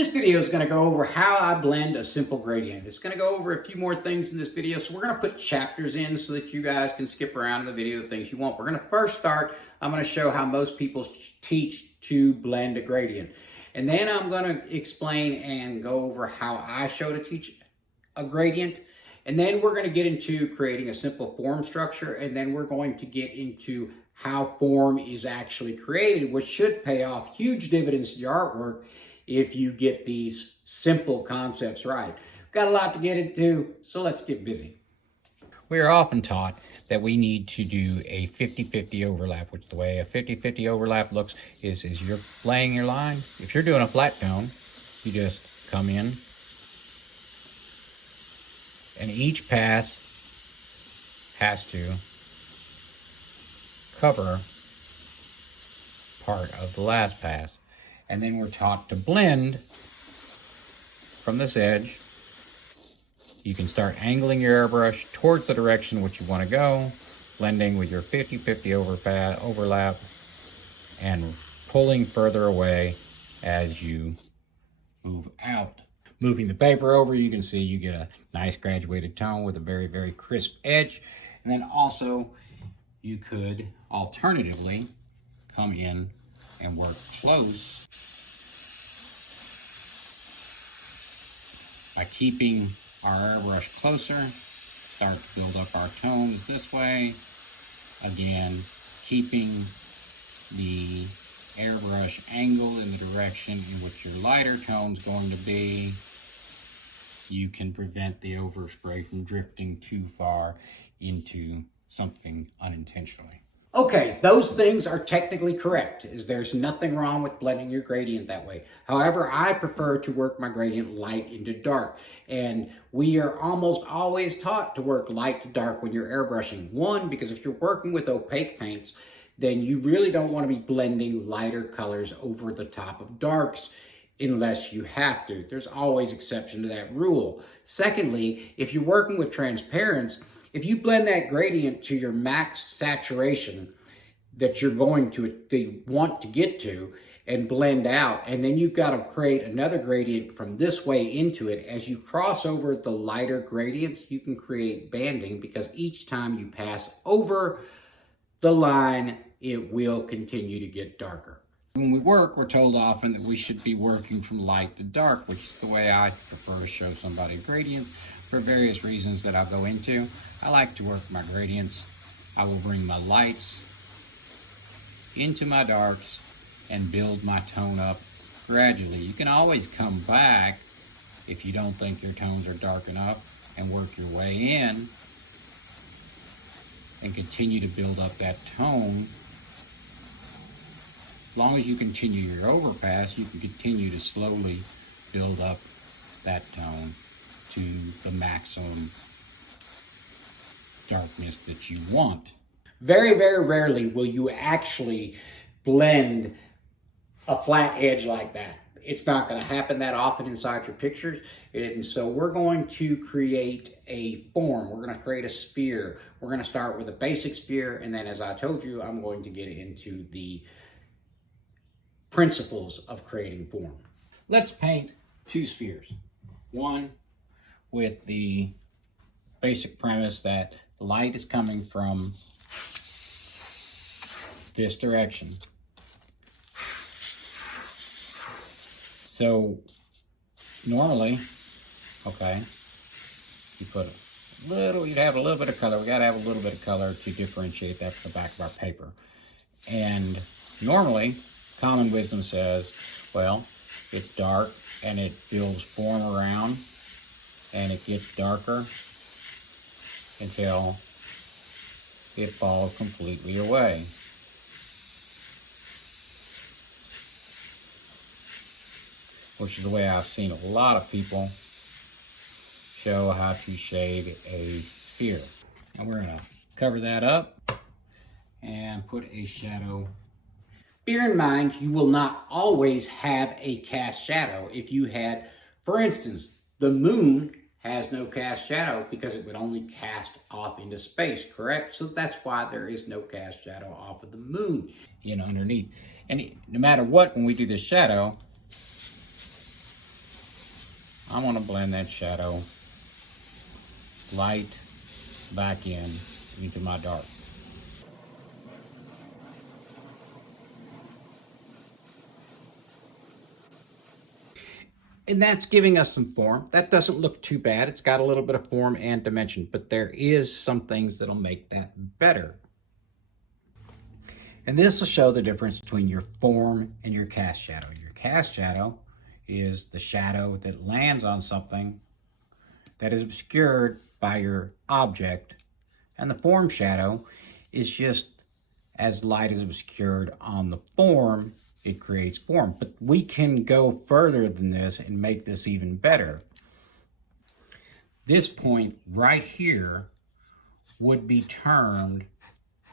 This video is going to go over how I blend a simple gradient. It's going to go over a few more things in this video, so we're going to put chapters in so that you guys can skip around in the video the things you want. We're going to first start, I'm going to show how most people teach to blend a gradient. And then I'm going to explain and go over how I show to teach a gradient. And then we're going to get into creating a simple form structure, and then we're going to get into how form is actually created, which should pay off huge dividends to your artwork if you get these simple concepts right. Got a lot to get into, so let's get busy. We are often taught that we need to do a 50-50 overlap, which the way a 50-50 overlap looks is you're laying your line. If you're doing a flat tone, you just come in, and each pass has to cover part of the last pass. And then we're taught to blend from this edge. You can start angling your airbrush towards the direction which you want to go, blending with your 50-50 overlap, and pulling further away as you move out. Moving the paper over, you can see you get a nice graduated tone with a very, very crisp edge. And then also, you could alternatively come in and work close by keeping our airbrush closer. Start to build up our tones this way. Again, keeping the airbrush angled in the direction in which your lighter tone's going to be. You can prevent the overspray from drifting too far into something unintentionally. Okay, those things are technically correct, as there's nothing wrong with blending your gradient that way. However, I prefer to work my gradient light into dark, and we are almost always taught to work light to dark when you're airbrushing. One, because if you're working with opaque paints, then you really don't want to be blending lighter colors over the top of darks unless you have to. There's always exception to that rule. Secondly, if you're working with transparents, if you blend that gradient to your max saturation that you're going to want to get to and blend out, and then you've got to create another gradient from this way into it, as you cross over the lighter gradients, you can create banding, because each time you pass over the line, it will continue to get darker. When we work, we're told often that we should be working from light to dark, which is the way I prefer to show somebody a gradient for various reasons that I'll go into. I like to work my gradients. I will bring my lights into my darks and build my tone up gradually. You can always come back if you don't think your tones are dark enough and work your way in and continue to build up that tone. As long as you continue your overpass, you can continue to slowly build up that tone to the maximum darkness that you want. Very, very rarely will you actually blend a flat edge like that. It's not going to happen that often inside your pictures. And so we're going to create a form. We're going to create a sphere. We're going to start with a basic sphere, and then, as I told you, I'm going to get into the principles of creating form. Let's paint two spheres. One with the basic premise that light is coming from this direction. So normally, okay, you put a little, you'd have a little bit of color. We gotta have a little bit of color to differentiate that from the back of our paper. And normally, common wisdom says, well, it's dark and it builds form around and it gets darker until it falls completely away. Which is the way I've seen a lot of people show how to shade a sphere. And we're gonna cover that up and put a shadow. Bear in mind, you will not always have a cast shadow. If you had, for instance, the moon has no cast shadow because it would only cast off into space, correct? So that's why there is no cast shadow off of the moon, underneath. And no matter what, when we do this shadow, I want to blend that shadow light back into my dark. And that's giving us some form. That doesn't look too bad. It's got a little bit of form and dimension, but there is some things that'll make that better. And this will show the difference between your form and your cast shadow. Your cast shadow is the shadow that lands on something that is obscured by your object, and the form shadow is just as light is obscured on the form, it creates form. But we can go further than this and make this even better. This point right here would be termed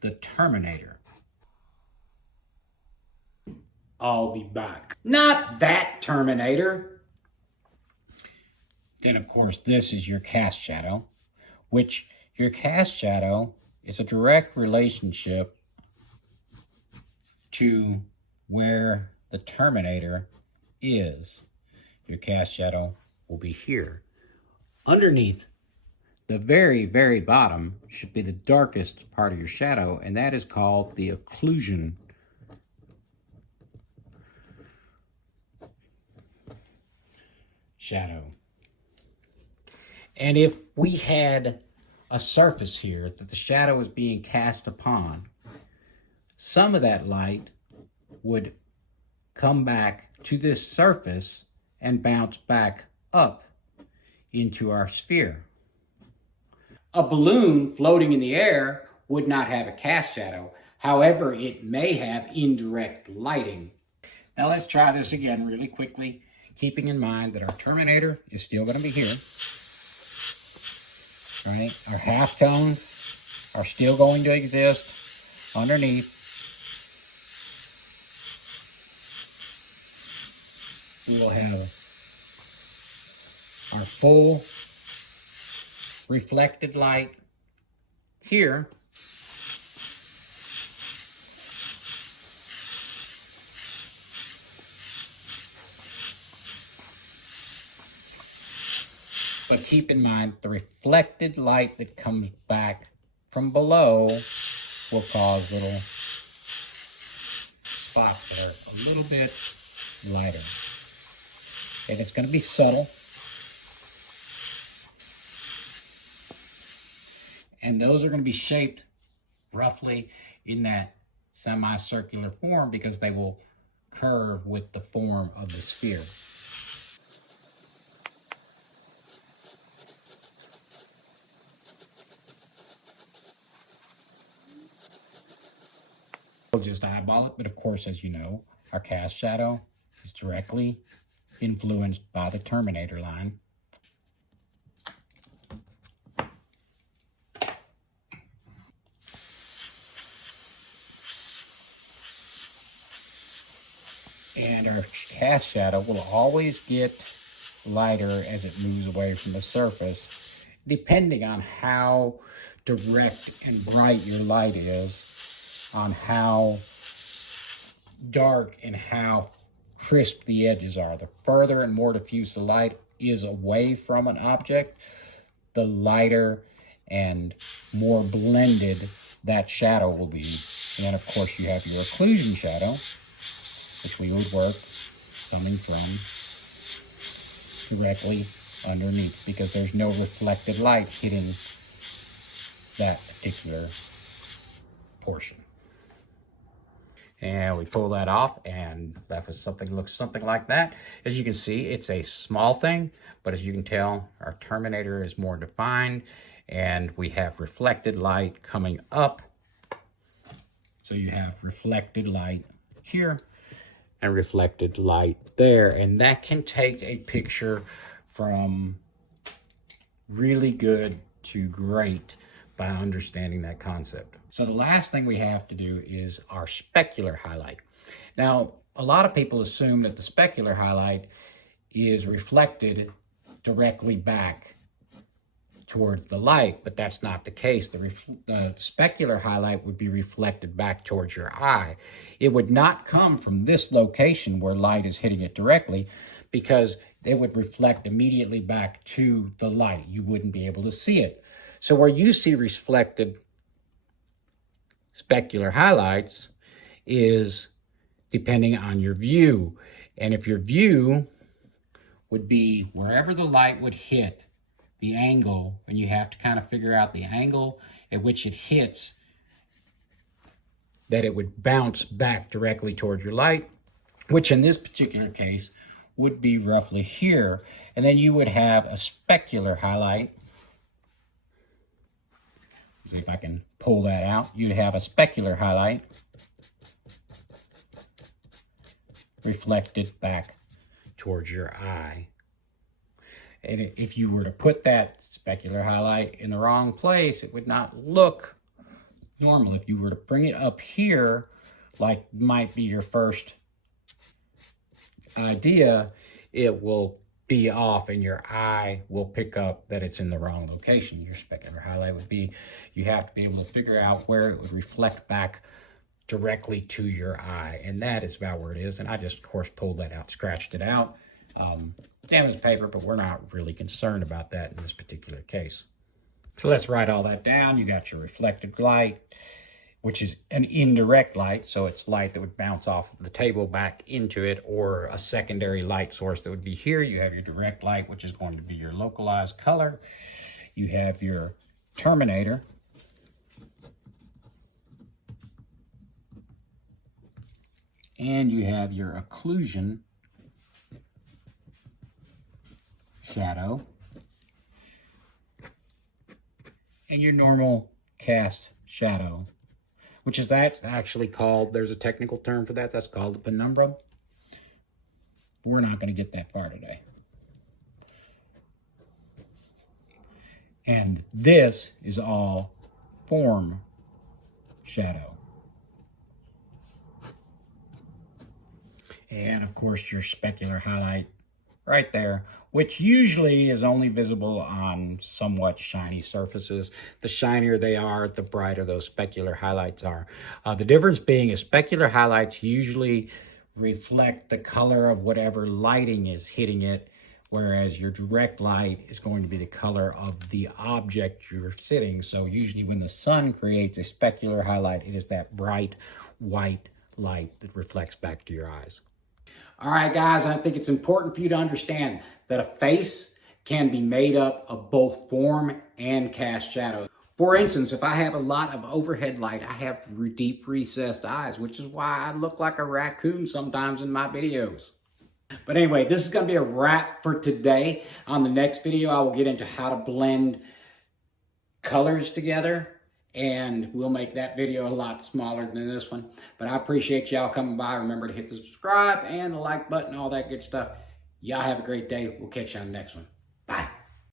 the Terminator. I'll be back. Not that Terminator. Then, of course, this is your cast shadow, which your cast shadow is a direct relationship to where the Terminator is. Your cast shadow will be here. Underneath the very, very bottom should be the darkest part of your shadow, and that is called the occlusion shadow. And if we had a surface here that the shadow is being cast upon, some of that light would come back to this surface and bounce back up into our sphere. A balloon floating in the air would not have a cast shadow. However, it may have indirect lighting. Now let's try this again really quickly, keeping in mind that our Terminator is still going to be here. Right? Our halftones are still going to exist underneath. We will have our full reflected light here. But keep in mind, the reflected light that comes back from below will cause little spots that are a little bit lighter. And it's going to be subtle. And those are going to be shaped roughly in that semicircular form because they will curve with the form of the sphere. We'll just eyeball it, but of course, as you know, our cast shadow is directly influenced by the Terminator line. And our cast shadow will always get lighter as it moves away from the surface, depending on how direct and bright your light is, on how dark and how crisp the edges are. The further and more diffuse the light is away from an object, the lighter and more blended that shadow will be. And then, of course, you have your occlusion shadow, which we would work coming from directly underneath because there's no reflected light hitting that particular portion. And we pull that off and left with something looks something like that. As you can see, it's a small thing, but as you can tell, our Terminator is more defined and we have reflected light coming up. So you have reflected light here and reflected light there. And that can take a picture from really good to great by understanding that concept. So the last thing we have to do is our specular highlight. Now, a lot of people assume that the specular highlight is reflected directly back towards the light, but that's not the case. The specular highlight would be reflected back towards your eye. It would not come from this location where light is hitting it directly because it would reflect immediately back to the light. You wouldn't be able to see it. So where you see reflected specular highlights is depending on your view. And if your view would be wherever the light would hit, the angle, and you have to kind of figure out the angle at which it hits, that it would bounce back directly toward your light, which in this particular case would be roughly here. And then you would have a specular highlight. See if I can pull that out. You'd have a specular highlight reflected back towards your eye. And if you were to put that specular highlight in the wrong place, it would not look normal. If you were to bring it up here, like might be your first idea, it will be off and your eye will pick up that it's in the wrong location. Your specular highlight would be, you have to be able to figure out where it would reflect back directly to your eye. And that is about where it is. And I just, of course, pulled that out, scratched it out. Damaged paper, but we're not really concerned about that in this particular case. So let's write all that down. You got your reflected light, which is an indirect light, so it's light that would bounce off the table back into it, or a secondary light source that would be here. You have your direct light, which is going to be your localized color. You have your Terminator, and you have your occlusion shadow, and your normal cast shadow, which is, that's actually called, there's a technical term for that, that's called the penumbra. We're not going to get that far today. And this is all form shadow. And of course your specular highlight right there, which usually is only visible on somewhat shiny surfaces. The shinier they are, the brighter those specular highlights are. The difference being is specular highlights usually reflect the color of whatever lighting is hitting it, whereas your direct light is going to be the color of the object you're sitting. So usually when the sun creates a specular highlight, it is that bright white light that reflects back to your eyes. All right, guys, I think it's important for you to understand that a face can be made up of both form and cast shadow. For instance, if I have a lot of overhead light, I have deep recessed eyes, which is why I look like a raccoon sometimes in my videos. But anyway, this is going to be a wrap for today. On the next video, I will get into how to blend colors together, and we'll make that video a lot smaller than this one. But I appreciate y'all coming by. Remember to hit the subscribe and the like button, all that good stuff. Y'all have a great day. We'll catch you on the next one.